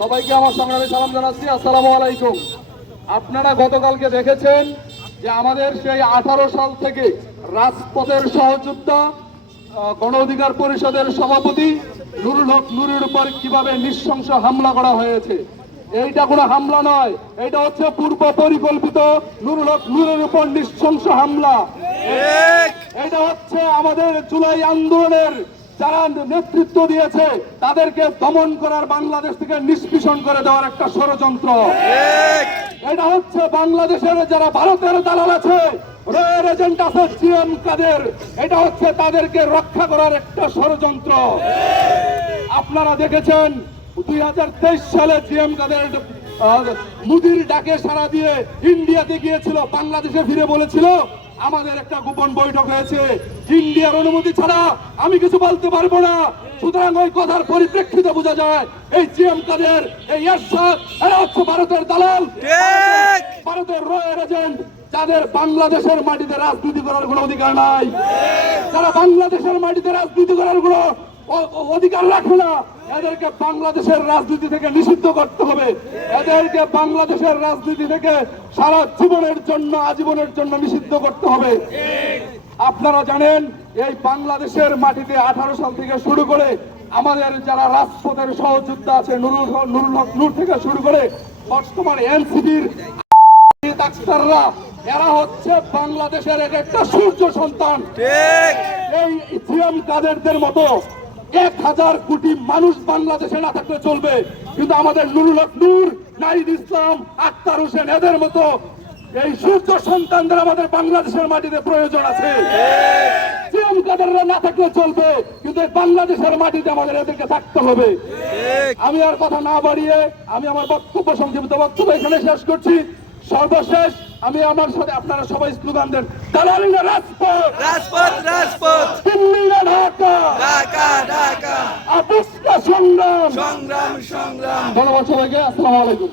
সবাইকে আমার সংগ্রামী সালাম জানাচ্ছি। আসসালামু আলাইকুম। আপনারা গতকালকে দেখেছেন যে আমাদের সেই 18 সাল থেকে রাজপথের সহযোদ্ধা গণ অধিকার পরিষদের সভাপতি নুরুল হক নুরের উপর কিভাবে নৃশংস হামলা করা হয়েছে। এইটা কোনো হামলা নয়, এটা হচ্ছে পূর্ব পরিকল্পিত নুরুল হক নুরের উপর নৃশংস হামলা। এটা হচ্ছে আমাদের জুলাই আন্দোলনের যারা নেতৃত্ব দিয়েছে তাদেরকে দমন করার, বাংলাদেশ থেকে নিষ্পেষণ করে দেওয়ার একটা ষড়যন্ত্র। এটা হচ্ছে বাংলাদেশের যারা ভারতের দালাল আছে, রয়ের এজেন্ট আছে, জিএম কাদের, এটা হচ্ছে তাদেরকে রক্ষা করার একটা ষড়যন্ত্র। আপনারা দেখেছেন 2023 সালে জিএম কাদের মোদির ডাকে সাড়া দিয়ে ইন্ডিয়াতে গিয়েছিল, বাংলাদেশে ফিরে বলেছিল আমাদের একটা গোপন বৈঠক হয়েছে, ইন্ডিয়ার অনুমতি ছাড়া আমি কিছু বলতে পারবো না। সুতরাং ওই কথার পরিপ্রেক্ষিতে বোঝা যায় এই জিএম কাদের, এই এরশাদ, এরা হচ্ছে ভারতের দালাল, ভারতের রয়ের এজেন্ট, যাদের বাংলাদেশের মাটিতে রাজনীতি করার কোনো অধিকার নাই, যারা বাংলাদেশের মাটিতে রাজনীতি করার কোনো অধিকার রাখে না, এদেরকে বাংলাদেশের রাজনীতি থেকে নিষিদ্ধ করতে হবে। এদেরকে বাংলাদেশের রাজনীতি থেকে সারা জীবনের জন্য, আজীবনের জন্য নিষিদ্ধ করতে হবে। আপনারা জানেন এই বাংলাদেশের মাটিতে 18 সাল থেকে শুরু করে আমাদের যারা রাজপথের সহযোদ্ধা আছে, নুরুল হক নূর থেকে শুরু করে বর্তমান এনসিপির ডাক্তাররা, এরা হচ্ছে বাংলাদেশের একটা সূর্য সন্তান। এই জিএম কাদেরদের মতো 1000 কোটি মানুষ বাংলাদেশে না থাকলে চলবে, কিন্তু আমাদের নুরুল হক নূর, নাহিদ ইসলাম, আক্তার হোসেন, এদের মতো এই সূর্য সন্তানদের আমাদের বাংলাদেশের মাটিতে প্রয়োজন আছে। জিএম কাদেররা না থাকলে চলবে, কিন্তু বাংলাদেশের মাটিতে আমাদের এদেরকে থাকতে হবে। আমি আর কথা না বাড়িয়ে আমি আমার বক্তব্য, সংক্ষিপ্ত বক্তব্য এখানে শেষ করছি। সর্বশেষ আমি আমার সাথে আপনারা সবাই স্লোগান দেন, দালালি না রাজপথ, রাজপথ রাজপথ, দিল্লি না ঢাকা, ঢাকা ঢাকা, আপোষ না সংগ্রাম। সংগ্রাম সংগ্রাম। ধন্যবাদ সবাইকে। আসসালামু আলাইকুম।